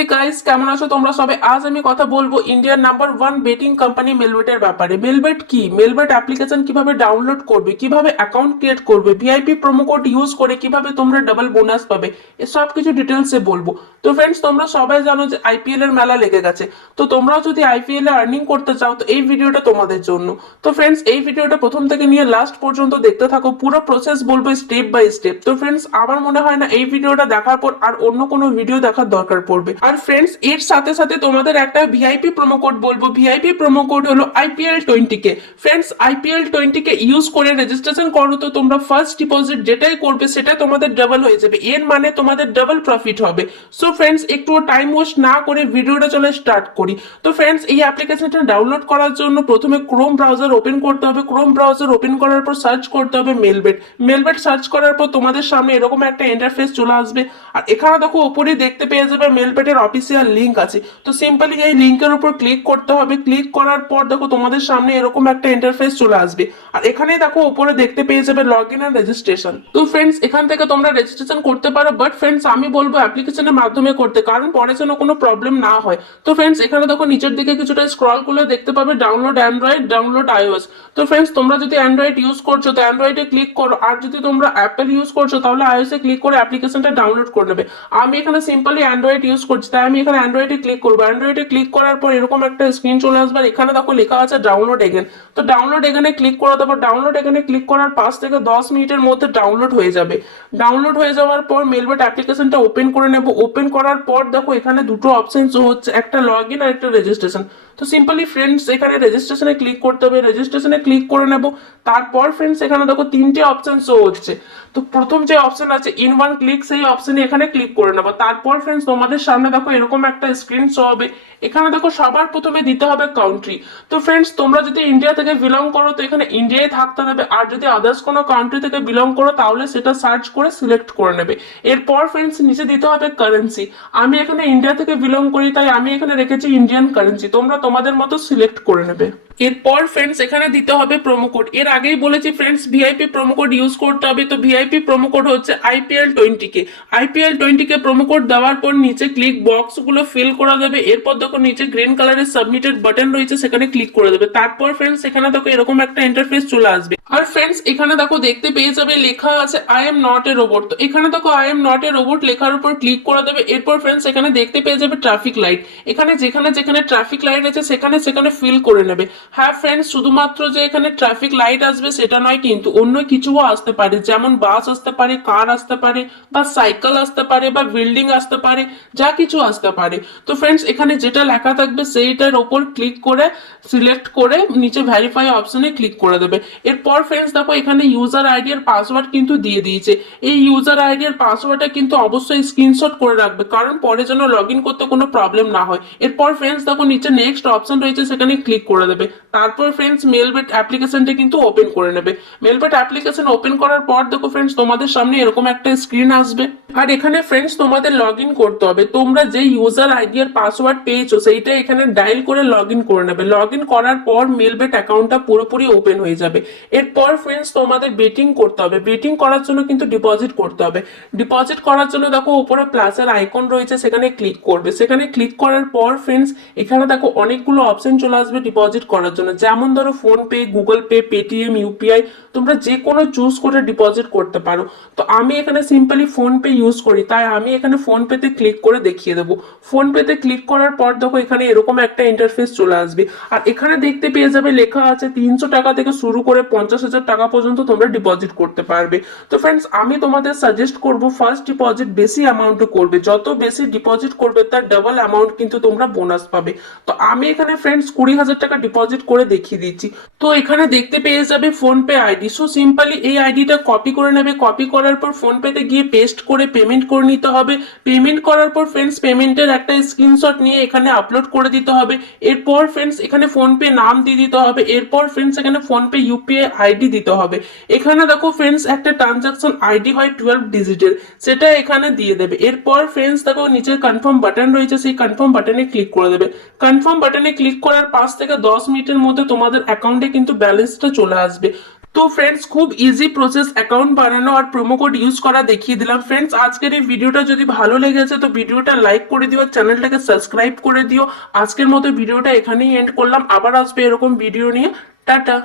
Hey guys, কেমন আছো তোমরা সবাই? আজ আমি কথা বলবো ইন্ডিয়ার নাম্বার 1 বেটিং কোম্পানি মেলবেটের ব্যাপারে। মেলবেট কি, মেলবেট অ্যাপ্লিকেশন কিভাবে ডাউনলোড করবে, কিভাবে অ্যাকাউন্ট ক্রিয়েট করবে, ভিআইপি প্রোমো কোড ইউজ করে কিভাবে তোমরা ডাবল বোনাস পাবে, এসব কিছু ডিটেলসে বলবো। তো ফ্রেন্ডস, তোমরা সবাই জানো যে আইপিএল এর মেলা লেগে গেছে। তো তোমরাও যদি আইপিএল এ আর্নিং করতে চাও তো এই ভিডিওটা তোমাদের জন্য। তো ফ্রেন্ডস, এই ভিডিওটা প্রথম থেকে নিয়ে লাস্ট পর্যন্ত দেখতে থাকো, পুরো প্রসেস বলবো স্টেপ বাই স্টেপ। তো ফ্রেন্ডস, আমার মনে হয় না এই ভিডিওটা দেখার পর আর অন্য কোনো ভিডিও দেখার দরকার পড়বে। আর ফ্রেন্ডস, এর সাথে সাথে তোমাদের একটা ভিআইপি প্রোমো কোড বলবো। ভিআইপি প্রোমো কোড হলো IPL20K। ফ্রেন্ডস, IPL20K ইউজ করে রেজিস্ট্রেশন করো তো তোমরা ফার্স্ট ডিপোজিট যেটাই করবে সেটা তোমাদের ডাবল হয়ে যাবে। এর মানে তোমাদের ডাবল প্রফিট হবে। সো ফ্রেন্ডস, একটু টাইম ওয়েস্ট না করে ভিডিওটা চলে স্টার্ট করি। তো ফ্রেন্ডস, এই অ্যাপ্লিকেশনটা ডাউনলোড করার জন্য প্রথমে ক্রোম ব্রাউজার ওপেন করতে হবে। ক্রোম ব্রাউজার ওপেন করার পর সার্চ করতে হবে মেলবেট। মেলবেট সার্চ করার পর তোমাদের সামনে এরকম একটা ইন্টারফেস চলে আসবে। আর এখানে দেখো উপরে দেখতে পেয়ে যাবে মেলবেটের অফিসিয়াল লিংক আছে। তো সিম্পলি এই লিংকের উপর ক্লিক করতে হবে। ক্লিক করার পর দেখো তোমাদের সামনে এরকম একটা ইন্টারফেস চলে আসবে। আর এখানে দেখো উপরে দেখতে পেয়ে যাবে লগ ইন আর রেজিস্ট্রেশন। তো ফ্রেন্ডস, এখান থেকে তোমরা রেজিস্ট্রেশন করতে পারো, বাট ফ্রেন্ডস আমি বলবো অ্যাপ্লিকেশনের মাধ্যমে করতে, কারণ পরে যেন কোনো প্রবলেম না হয়। তো ফ্রেন্ডস, এখানে দেখো নিচের দিকে কিছুটা স্ক্রল করলে দেখতে পাবে ডাউনলোড অ্যান্ড্রয়েড, ডাউনলোড iOS। তো ফ্রেন্ডস, তোমরা যদি অ্যান্ড্রয়েড ইউজ করছো তো অ্যান্ড্রয়েডে ক্লিক করো, আর যদি তোমরা অ্যাপেল ইউজ করছো তাহলে iOS এ ক্লিক করে অ্যাপ্লিকেশনটা ডাউনলোড করে নেবে। আমি এখানে সিম্পলি অ্যান্ড্রয়েড ইউজ করছি, তাই আমি এখানে অ্যান্ড্রয়েডে ক্লিক করবো। অ্যান্ড্রয়েডে ক্লিক করার পর এরকম একটা স্ক্রিন চলে আসবে। এখানে দেখো লেখা আছে ডাউনলোড এগেন। তো ডাউনলোড এগেনে ক্লিক করে দেবো। ডাউনলোড এগেনে ক্লিক করার 5 থেকে 10 মিনিটের মধ্যে ডাউনলোড হয়ে যাবে। ডাউনলোড হয়ে যাওয়ার পর মেলবেট অ্যাপ্লিকেশনটা ওপেন করে নেব। ওপেন করার পর দেখো এখানে দুটো অপশন হচ্ছে, একটা লগ ইন আর একটা রেজিস্ট্রেশন। তো সিম্পলি ফ্রেন্ডস, এখানে রেজিস্ট্রেশনে ক্লিক করতে হবে। রেজিস্ট্রেশনে ক্লিক করে নেব। তারপর ফ্রেন্ডস, এখানে দেখো তিনটে অপশন হচ্ছে। তো প্রথম যে অপশন আছে ইন ওয়ান ক্লিক, সেই অপশনে এখানে ক্লিক করে নেবো। তারপর ফ্রেন্ডস, তোমাদের সামনে দেখো এরকম একটা স্ক্রিন শো হবে। এখানে দেখো সবার প্রথমে দিতে হবে কান্ট্রি। তো ফ্রেন্ডস, তোমরা যদি ইন্ডিয়া থেকে বিলং করো তো এখানে ইন্ডিয়ায় থাকতে হবে, আর যদি আদার্স কোনো কান্ট্রি থেকে বিলং করো তাহলে সেটা সার্চ করে সিলেক্ট করে নেবে। এরপর ফ্রেন্ডস, নিচে দিতে হবে কারেন্সি। আমি এখানে ইন্ডিয়া থেকে বিলং করি তাই আমি এখানে রেখেছি ইন্ডিয়ান কারেন্সি। তোমরা তোমাদের মতো সিলেক্ট করে নেবে। এরপর ফ্রেন্ডস, এখানে দিতে হবে প্রোমো কোড। এর আগেই বলেছি friends, VIP promo code use করতে হবে। তো ভিআইপি প্রোমো কোড হচ্ছে IPL20K। IPL20K প্রোমো কোড দেওয়ার পর নিচে ক্লিক বক্স গুলো ফিল করে দেবে। এরপর দেখো নিচে গ্রিন কালারের সাবমিটেড বাটন রয়েছে, সেখানে ক্লিক করে দেবে। তারপর ফ্রেন্ডস, এখানে দেখো এরকম একটা ইন্টারফেস চলে আসবে। আর ফ্রেন্ডস, এখানে দেখো দেখতে পেয়ে যাবে লেখা আছে I am not a robot. তো এখানে দেখো I am not a robot লেখার উপর ক্লিক করে দেবে। এরপর ফ্রেন্ডস, এখানে দেখতে পেয়ে যাবে ট্রাফিক লাইট। এখানে যেখানে যেখানে ট্রাফিক লাইট আছে সেখানে সেখানে ফিল করে নেবে। হ্যাঁ ফ্রেন্ডস, শুধুমাত্র যে এখানে ট্রাফিক লাইট আসবে সেটা নয়, কিন্তু অন্য কিছুও আসতে পারে, যেমন বাস আসতে পারে, কার আসতে পারে, বা সাইকেল আসতে পারে, বা বিল্ডিং আসতে পারে, যা কিছু আসতে পারে। তো ফ্রেন্ডস, এখানে যেটা লেখা থাকবে সেইটার ওপর ক্লিক করে সিলেক্ট করে নিচে ভেরিফাই অপশনে ক্লিক করে দেবে। এরপর ফ্রেন্ডস, দেখো এখানে ইউজার আইডি আর পাসওয়ার্ড কিন্তু দিয়ে দিয়েছে। এই ইউজার আইডি আর পাসওয়ার্ডটা কিন্তু অবশ্যই স্ক্রিনশট করে রাখবে, কারণ পরে যেন লগ ইন করতে কোনো প্রবলেম না হয়। এরপর ফ্রেন্ডস, দেখো নিচে নেক্সট অপশন রয়েছে, সেখানে ক্লিক করে দেবে। তারপর ফ্রেন্ডস, মেলবেট অ্যাপ্লিকেশনটা কিন্তু ওপেন করে নেবে। মেলবেট অ্যাপ্লিকেশন ওপেন করার পর দেখো ফ্রেন্ডস, তোমাদের সামনে এরকম একটা স্ক্রিন আসবে। আর এখানে ফ্রেন্ডস, তোমাদের লগ ইন করতে হবে। তোমরা যে ইউজার আইডি আর পাসওয়ার্ড পেয়েছো সেইটা এখানে ডায়াল করে লগ ইন করে নেবে। লগ ইন করার পর মেলবেট অ্যাকাউন্টটা পুরোপুরি ওপেন হয়ে যাবে। এরপর ফ্রেন্ডস, তোমাদের বেটিং করতে হবে। বেটিং করার জন্য কিন্তু ডিপোজিট করতে হবে। ডিপোজিট করার জন্য দেখো উপরে প্লাসের আইকন রয়েছে, সেখানে ক্লিক করবে। সেখানে ক্লিক করার পর ফ্রেন্ডস, এখানে দেখো অনেকগুলো অপশন চলে আসবে ডিপোজিট করার জন্য, যেমন ধরো phone pay, Google pay, Paytm, UPI. তোমরা যে কোনো চুজ করে ডিপোজিট করতে পারো। তো আমি এখানে সিম্পলি ফোন পে ইউজ করি, তাই আমি এখানে ফোন পেতে ক্লিক করে দেখিয়ে দেবো। ফোন পেতে ক্লিক করার পর দেখো এখানে এরকম একটা ইন্টারফেস চলে আসবে। আর এখানে দেখতে পেয়ে যাবে লেখা আছে 300 টাকা থেকে শুরু করে 50,000 টাকা পর্যন্ত তোমরা ডিপোজিট করতে পারবে। তো ফ্রেন্ডস, আমি তোমাদের সাজেস্ট করবো ফার্স্ট ডিপোজিট বেশি অ্যামাউন্টে করবে। যত বেশি ডিপোজিট করবে তার ডাবল অ্যামাউন্ট কিন্তু তোমরা বোনাস পাবে। তো আমি এখানে ফ্রেন্ডস 20,000 টাকা ডিপোজিট করে দেখিয়ে দিচ্ছি। তো এখানে দেখতে পেয়ে যাবে phone pay ID. So simply এই আইডিটা কপি করে নেবে। কপি করার পর ফোন পেতে গিয়ে পেস্ট করে পেমেন্ট করে নিতে হবে। পেমেন্ট করার পর ফ্রেন্ডস, পেমেন্টের একটা স্ক্রিনশট নিয়ে এখানে আপলোড করে দিতে হবে। এরপর ফ্রেন্ডস, এখানে ফোন পে নাম দিয়ে দিতে হবে। এরপর ফ্রেন্ডস, এখানে ফোন পে ইউপিআই আইডি দিতে হবে। এখানে দেখো ফ্রেন্ডস, একটা ট্রানজাকশন আইডি হয় 12 ডিজিটের, সেটা এখানে দিয়ে দেবে। এরপর ফ্রেন্ডস, দেখো নিচে কনফার্ম বাটন রয়েছে, সেই কনফার্ম বাটনে ক্লিক করে দেবে। কনফার্ম বাটনে ক্লিক করার 5 থেকে 10 মিনিটের মধ্যে তোমাদের অ্যাকাউন্টে কিন্তু ব্যালেন্সটা চলে আসবে। তো ফ্রেন্ডস খুব ইজি প্রসেস অ্যাকাউন্ট বানানো আর প্রোমো কোড ইউজ করা দেখিয়ে দিলাম। ফ্রেন্ডস আজকের এই ভিডিওটা যদি ভালো লেগেছে তো ভিডিওটা লাইক করে দিও, চ্যানেলটাকে সাবস্ক্রাইব করে দিও। আজকের মতো ভিডিওটা এখানেই এন্ড করলাম, আবার আসবে এরকম ভিডিও নিয়ে। টাটা।